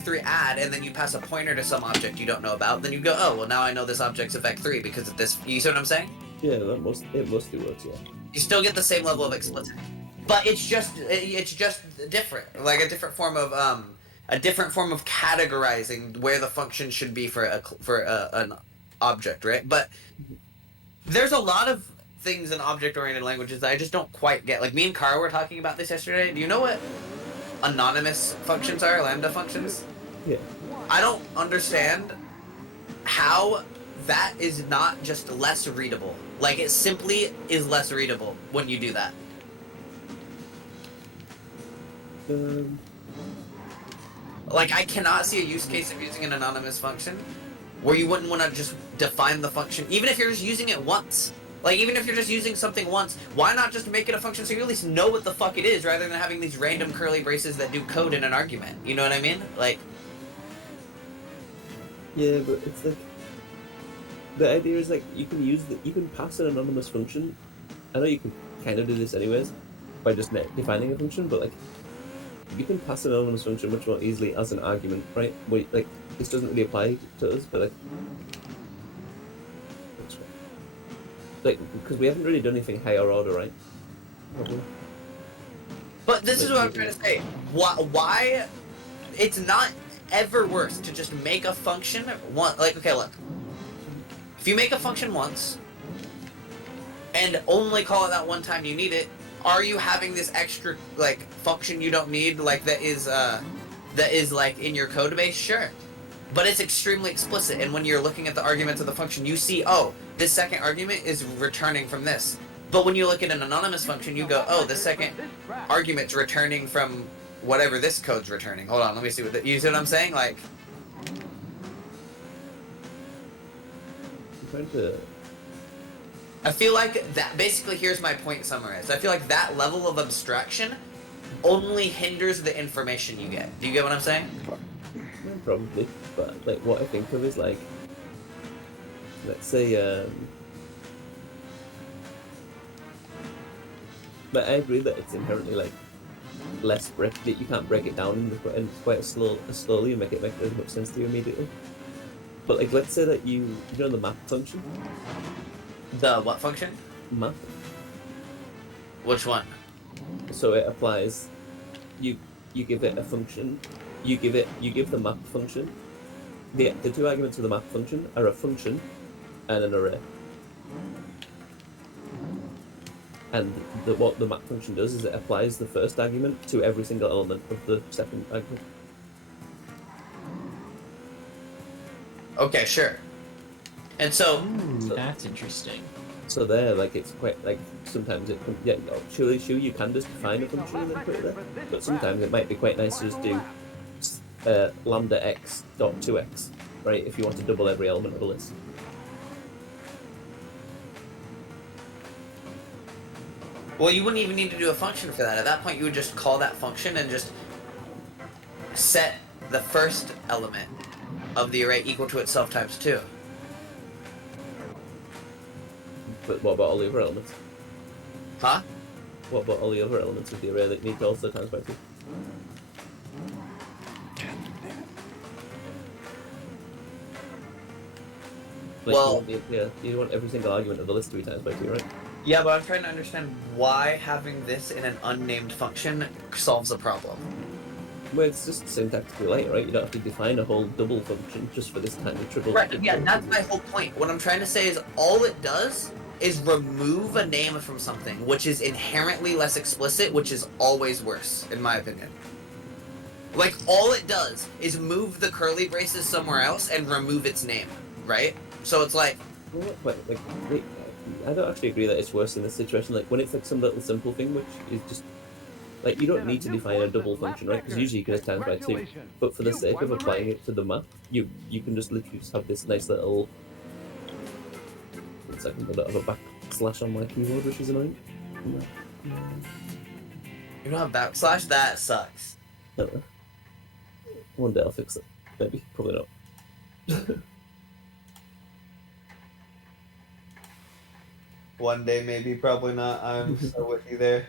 vec3 add, and then you pass a pointer to some object you don't know about, then you go, oh, well, now I know this object's a vec3 because of this. You see what I'm saying? Yeah, it mostly works, yeah. You still get the same level of explicit, but it's just different, like a different form of categorizing where the function should be for an object, right? But there's a lot of things in object-oriented languages that I just don't quite get. Like, me and Kara were talking about this yesterday. Do you know what anonymous functions are, lambda functions? Yeah. I don't understand how that is not just less readable. Like, it simply is less readable when you do that. Like, I cannot see a use case of using an anonymous function where you wouldn't want to just define the function, even if you're just using it once. Like, even if you're just using something once, why not just make it a function so you at least know what the fuck it is, rather than having these random curly braces that do code in an argument? You know what I mean? Like... Yeah, but it's like... The idea is, like, you can pass an anonymous function. I know you can kind of do this anyways, by just defining a function, but, like, you can pass an anonymous function much more easily as an argument, right? Where, like, this doesn't really apply to us, but, like, because we haven't really done anything higher order, right? Probably. But this is what I'm trying to say. Why? It's not ever worse to just make a function once. Like, okay, look. If you make a function once, and only call it that one time you need it, are you having this extra, like, function you don't need, like, that is like, in your code base? Sure. But it's extremely explicit, and when you're looking at the arguments of the function, you see, oh, this second argument is returning from this. But when you look at an anonymous function, you go, oh, this second argument's returning from whatever this code's returning. Hold on, let me see what you see what I'm saying? Like... I'm trying to... I feel like that, basically, here's my point summarized. I feel like that level of abstraction only hinders the information you get. Do you get what I'm saying? Probably, but, like, what I think of is, like, let's say, but I agree that it's inherently, like, less break, that you can't break it down and quite slowly and make it make as much sense to you immediately. But, like, let's say that you know the map function? The what function? Map. Which one? So it applies, you give it a function, you give the map function, the two arguments of the map function are a function and an array. And what the map function does is it applies the first argument to every single element of the second argument. Okay, sure. And so... that's interesting. So there, like, it's quite, like, sometimes it can, yeah, sure, you can just define a function and then put it there, but sometimes it might be quite nice to just do lambda x dot 2x, right, if you want to double every element of a list. Well, you wouldn't even need to do a function for that. At that point, you would just call that function and just set the first element of the array equal to itself times 2. But what about all the other elements? Huh? What about all the other elements of the array that need to also times by 2? Like, well... you want every single argument of the list to be times by 2, right? Yeah, but I'm trying to understand why having this in an unnamed function solves a problem. Well, it's just syntactically light, right? You don't have to define a whole double function just for this tiny triple. Right, yeah, that's my whole point. What I'm trying to say is all it does is remove a name from something, which is inherently less explicit, which is always worse, in my opinion. Like, all it does is move the curly braces somewhere else and remove its name, right? So it's like... But, like, I don't actually agree that it's worse in this situation. Like, when it's, like, some little simple thing, which is just... Like, you don't need to define a double function, right? Because usually you can just times by 2. But for the sake of applying it to the map, you can just literally just have this nice little... It's like a bit of a backslash on my keyboard, which is annoying. You don't have backslash? That sucks. I don't know. One day I'll fix it. Maybe. Probably not. One day, maybe, probably not. I'm so with you there.